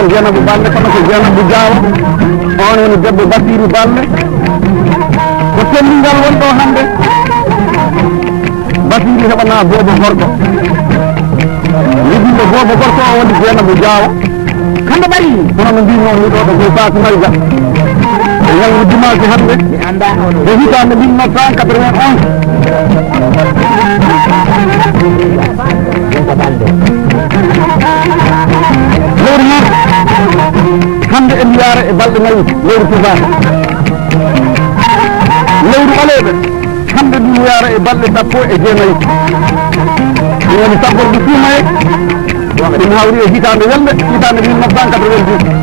ɓinngol Dieynaba Balde kono ko Dieynaba Diaw on woni debbo Basiru Balde ko sellingal woni ɗo hannde Basiru heɓana boobo gorko liggiɗo boobo gorko o woni Dieynaba Diaw hande ɓari kono no mbino ni ɗo ko koye Fatou Mayga e ñalngu dimanche hannde e hitande 1991 lewru noon hande en yaara e balɗe nayi lewru tubaka lewru ɓaleɓe hande ɗum yaara e balɗe sappo e jeenayi ɗum woni saɓɓorde suumaye ɗum hawri e hitande welde hitande 1990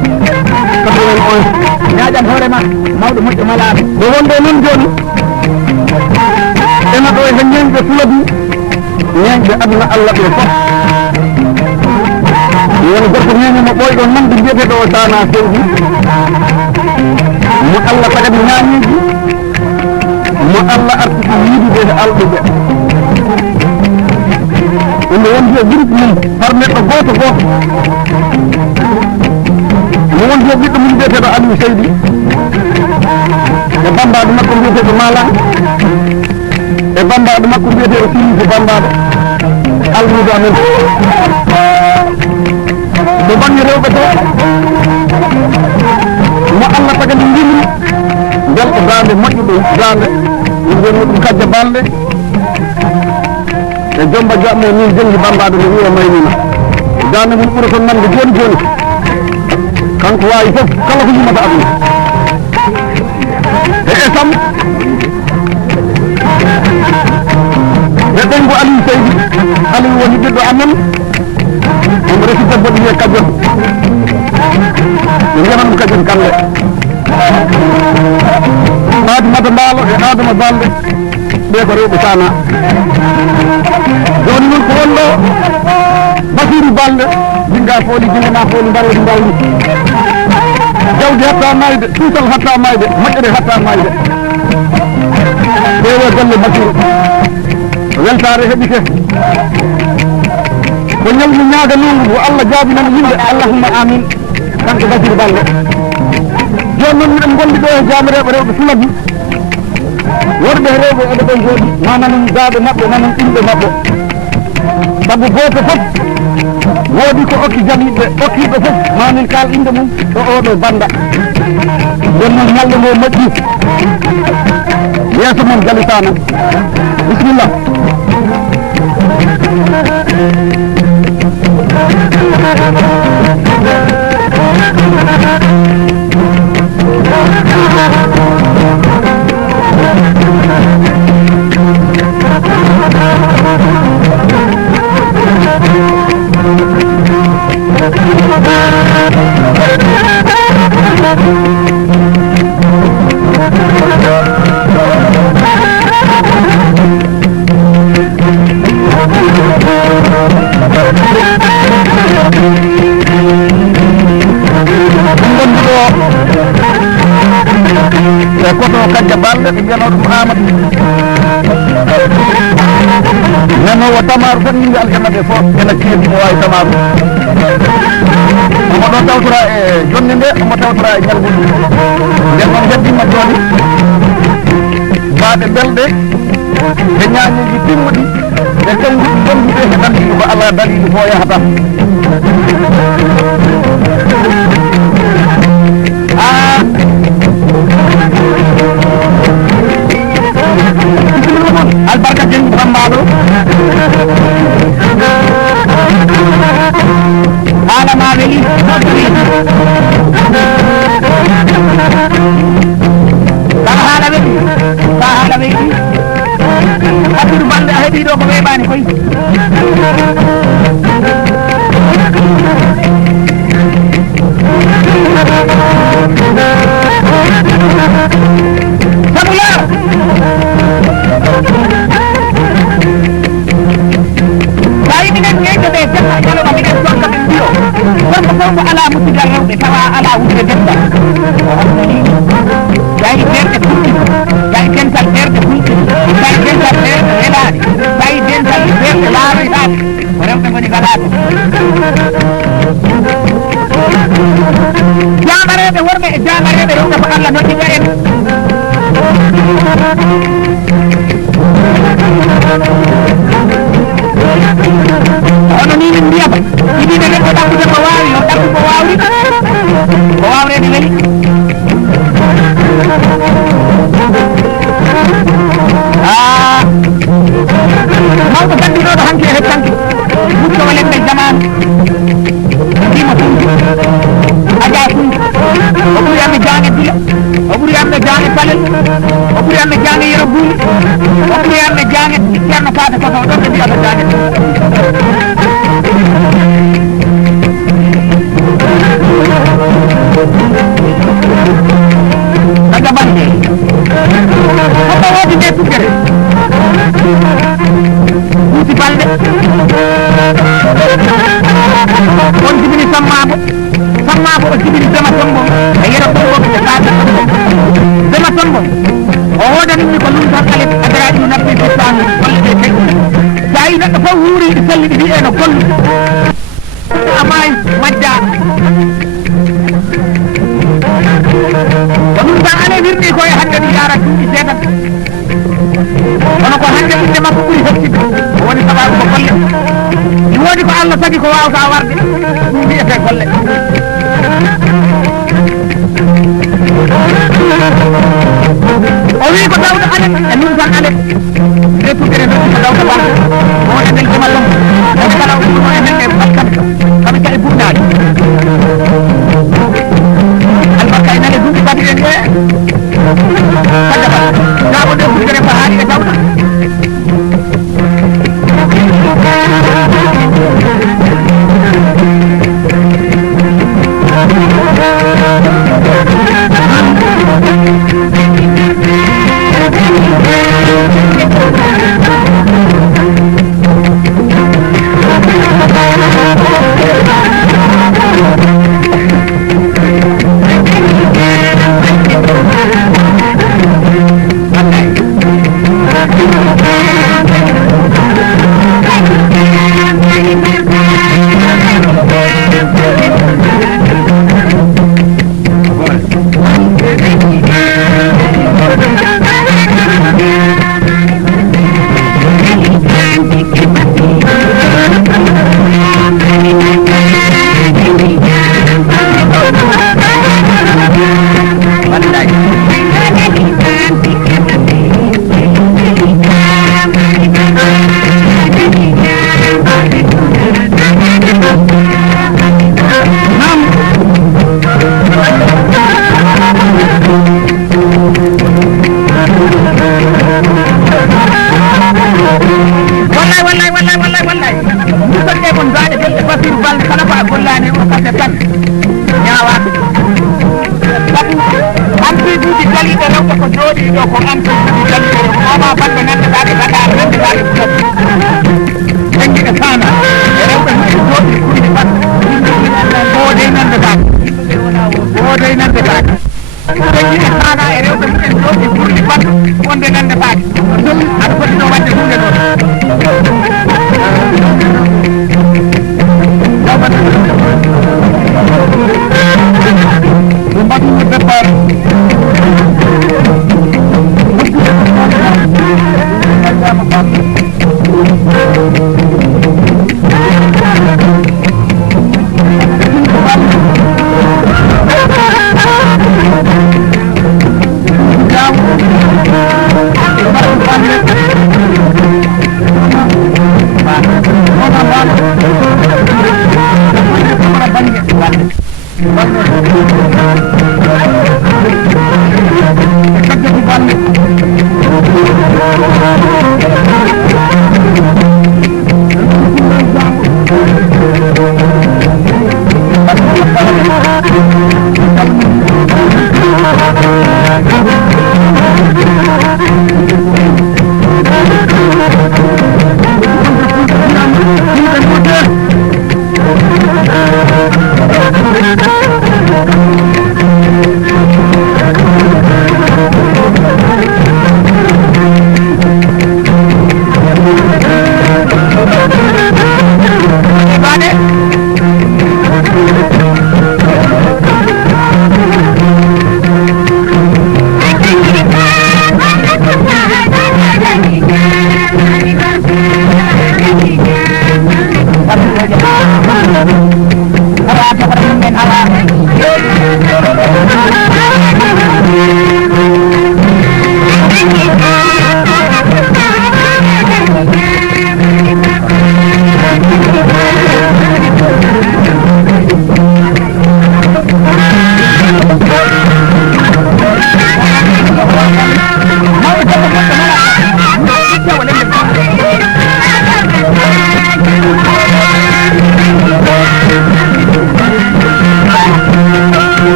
91 ñaƴam hoorema mawɗo moƴƴo malaɓe ɗo wonde noon joni ena ɗo he ñeñɓe Fuladu ñeñɓe aduna Allah ɓe fof woni gorko ñeñoma ɓoyɗo nande mbiyeteɗo o Sana Seydi mo Allah tagadi ñañiji mo Allah artiki yiidude e alɗuɓe ene wondi e groupe mum par neɗɗo goto goto mo wondi e ɓiɗɗo mum mbiyeteɗo Aliou Seydi e bambaɗo makko mbiyeteɗo Malang e bambaɗo makko mbiyeteɗo Silise bambaɗo almudo amen to banggue rewɓe to mo Allah tagadi ndimri bel ko dande moƴƴuɗo dande min mbiyatno ɗum Kadia Balde e Jomba Diammo min jengi bambaɗo no wiya Maynuna dande mum ɓuura toon nande joni joni kanko wawi fof kala ko yimata aduna e Esam e ɓengo Aliou Seydi Aliou woni ɓiɗɗo amen omo resi debbo ɗo wiye Kadion ɓe mbiyata ɗum Kadion Kande Fatimata Mbaalo e Adama Balde ɓe ko rewɓe Sana joni noon ko wonɗo Basiru Balde jinga fooli jingana fooli mbarodi mbawdi jawdi hatta mayde suusal hatta mayde moƴƴere hatta mayde ɓeewe golle Basiru weltare heɓike ko ñalmi ñaaga nungu ko Allah jaabinan yimɓe allahumma amin kanko Basiru Balde joni noon miɗen gondi ɗo e jamireɓe rewɓe Fuladu worɓe e rewɓe eɓe ɗon jooɗi ma nanen daaɓe maɓɓe nanen ɗumɓe maɓɓe sabu goto fof woodi ko okki jaliɓe okkiɓe fof manin kal inde mum ɗo oɗo banda joni noon ñalde ngo moƴƴi yeeso moon jalitana bisimillah e koto Kadia Balde ɓe mbiyano ɗum Amadou nanowo tamaru tan yimɓe aljanna ɓe fof ene keedi mo wawi tamaru omo ɗo tawtora e jonde nde omo tawtora e ñalgol nden noon heddima joni baaɗe belɗe e ñañiji timmuɗi e tengguɗi bonduɗe e daliɗi ko Allah daliɗi fo yahata albarka jengi bambaɗo haala ma weeli sa haala weeli Basiru Balde a heeɓi ɗo ko weeɓani koy sabu yaar tawi minen ñeyde ɓe seɗɗa kaloma minen sonka ɓe mbiyo gorko fof ko ala musidal rewɓe tawa ala wuurde dental tawi ɓerɗe fulɗi tawi dental ɓerɗe fulɗi tawi dental ɓerɗe welaɗe tawi dental ɓerɗe laaroyɗaɗe ko rewɓe goni galaɗo jamare be ronga fa Allah non diwa en ono ni ni ndiya idi de ko dakku ko wawi no dakku ko wawre ni leli mawɗo ganduɗoɗo hanke hettanke mucco walenɓe zaman ndima funti aja funti o ɓuri amme jange dila o ɓuri amme jange palel o ɓuri amme jange yero buuli o ɓuri amme jange ceerno fata koto ɗon ɓe mbiyata jange daga bande hoɓa woodi nde tuggere wuti balɗe on jibini sammabo o jibini dema tongo e yero tongo ɓe kaata dema tongo o hodanimi ko ɗum tan alet adaraɗi no nabbi fettani golle ɗe kay sa yi neɗɗo fof wuuri ɗi selli ɗi wiye no gollu amayi majja ko ɗum tan ale wirɗi koye hande ɗi yara duuɗi seeɗan kono ko hande inde makko ɓuri hettide woni sababu ko golle ɗi woodi ko Allah tagi ko wawata warde ɗum wiyete golle o wi ko dawɗo alet e ɗum tan alet nde tuggere noddi ko dawɗo banko wona nden jama ɗum omo kala ɗumo e men e bakkam kamɓe ka e burnaji albakka e nane duuɓi baɗi en ɗe tagaba jaabo nde tuggere ko haali e dawɗo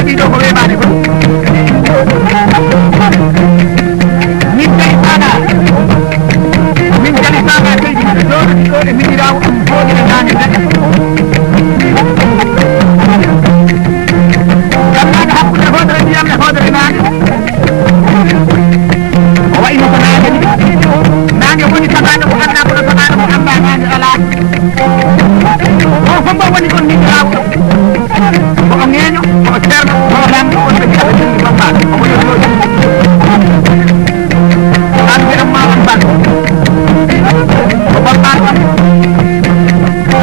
heɓi ɗo ko weɓani ko min jali saga seydi miɗo jooɗoɗi ɗo e miɗirawo am foɗire nane neɗɗo gamnade hakkude hoodere ndiyam e hoodere nane o wayno ko nane ni nane woni tagaɗo ko anda kono tagaɗo ko anda nane ala o fombo woni kon miɗirawo ko o ŋeeño ko o ceerno ko o lamɗo on ɓe jiɗaɓe jindi bambaɗo omo yotoji an mbiɗam ma on ban ko bambaɗo am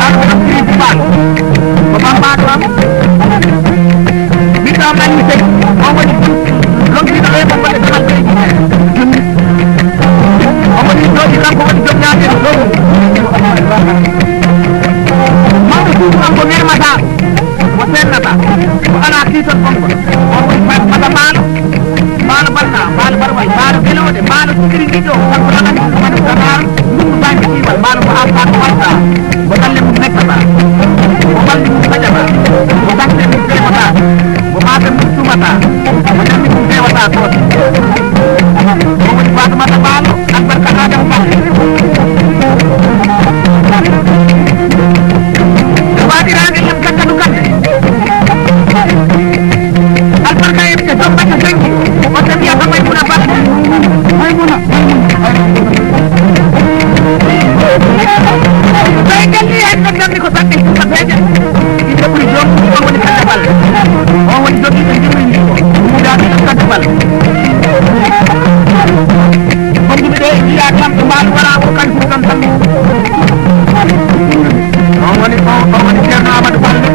an mbiɗam kiriji mbal ko bambaɗo am ɓiɗɗo am anni sey on woni lomɗiɗo e bombole damal ɓeydi junni on woni jooɗi kanko woni joom ñameɗo dow mawɗo suudu am ko nermata ko sennata ko ala kiiton konko on woni mata maalo maalo banna maalo barwal maalo belode maalo sikiri ɗiɗo kanko nanani ɗumani danar ndundu bañi siiwal maalo ko alta ko walta ko dalle mum nekkata ko balɗi mum saƴata ko dakle mum fewata ko maafe mum sumata ko ñammi mum fewata toote o woni fatumata maalo albarka adam balle e waɗirage lam kakkadu kamɓe albarka e jombata sengi o tawi aka maymuna ba maymuna ɓay galli hen no namdi ko sanɗe suka feeje ɗiɗo ɓuri jom on woni kaddabal on woni jogiiɓe jimri ndi mudaɓe ɗum kaddabal gonduɓe ɗo e jiya kamɓe mbaalu wala ko kancum tan tanmi on woni ceerno amadou balle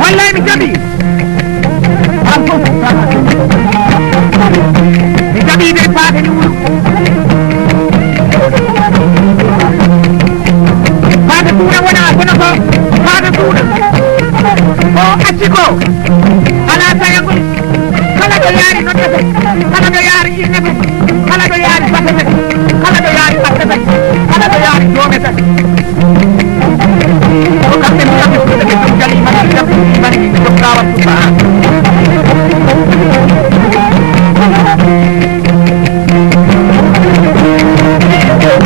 wallay mi jaɓi an fof mi jaɓiɓe faade ni wuro faade suuɗa wona kono ko faade suuɗa o acci ko ala sayagol kala ɗo yaari noddete kala ɗo yaari innete kala ɗo yaari batete kala ɗo yaari ɓattete kala ɗo yaari joomete ko kamɓe mi jaɓi suuɗa ɓe ɗum jali mani jaɓi mani ɓe ɗum gawat suba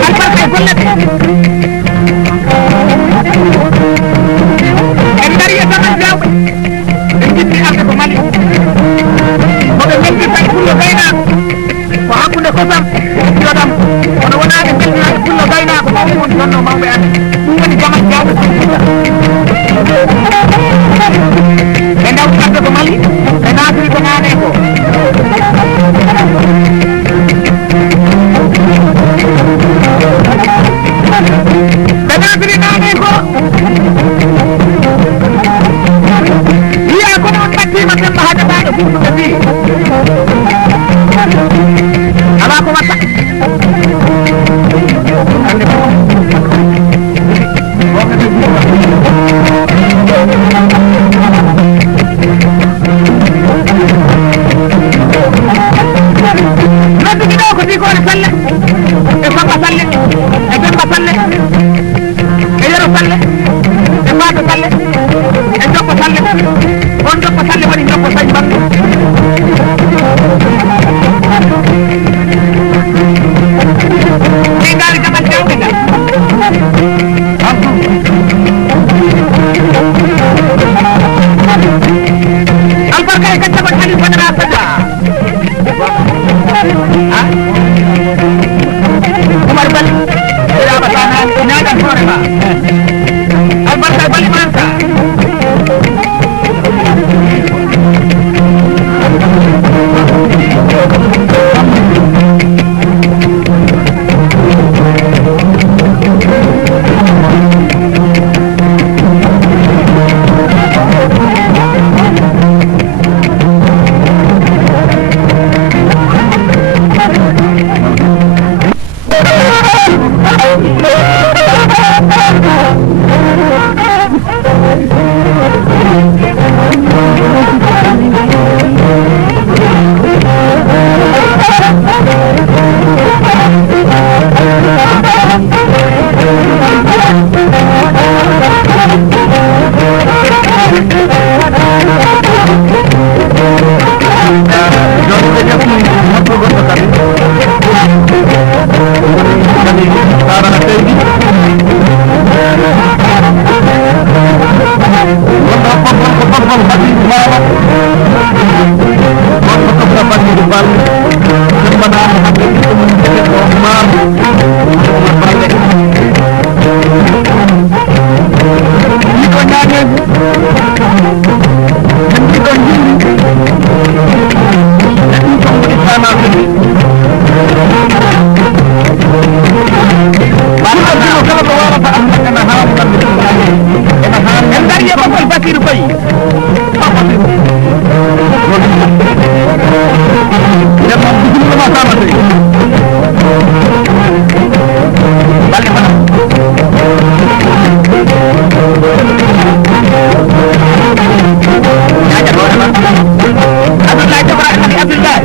albarka e golle ɓe en dari e damal jawɓe ɓe jiɗɗi arde ko mali koɓe meldirta e pullo gaynako ko hakkude kosam joɗam kono wona ɓe meldirta e pullo gaynako mawɓe woni jonno mawɓe amen ɗum woni damal jawɓe sirta ɓe dawti arde ko mali ɓe natiri ko nane ko ɓe natiri nane ko wiya kono on battima semba haɗataɗo ɓurɗuɓe fi ala ko watta ande nodduɗi ɗo ko sikore salle e famba salle e demba salle e yero salle e faato salle e jokko salle on jokko salle woni jokko sañ bande ɓe ngaari damal jawɓe ngal albarka e kaccagol halif badara sada Umar Bali irabata naɗan hoorema albarka e bali mansa mana seydi wonɗo ɓoggol ko ɓoggol Fatigu Balla wonɗo ɓoggol Fatigu Balla ɗumbanama hande ɗum jeeɗo maaro Balle yiɗo ñañeji en jiɗo jindi e ɗum ko woni sanasude ɓaɗɗo kala ɗo warata an ena haali kamɓe ena haali en dari e ɓoggol Basiru Faye nden noon bisimillama sanate balle mana ñaƴa ɗo ema Abdoulaye Jabara en nani Abdoulaye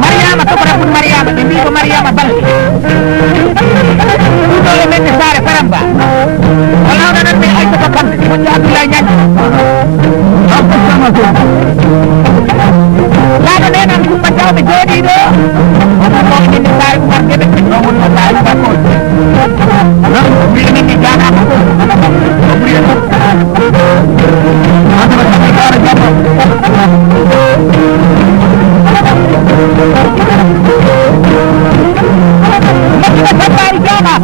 Mariama to para pun Mariama di ko Mariama Balde ito le mette sare paramba wala na nan me ay moƴƴo Abdoulaye Niagne laaɗo nenan Coumba Diawɓe jooɗi ɗo omo mawɗinde Sary Oumar Gueɓe ɗo wonno Sary Oumar Koy mbimi ni janama ko o ɓuuri aduna saɓe gara jamma moƴƴuɓe sabbari jama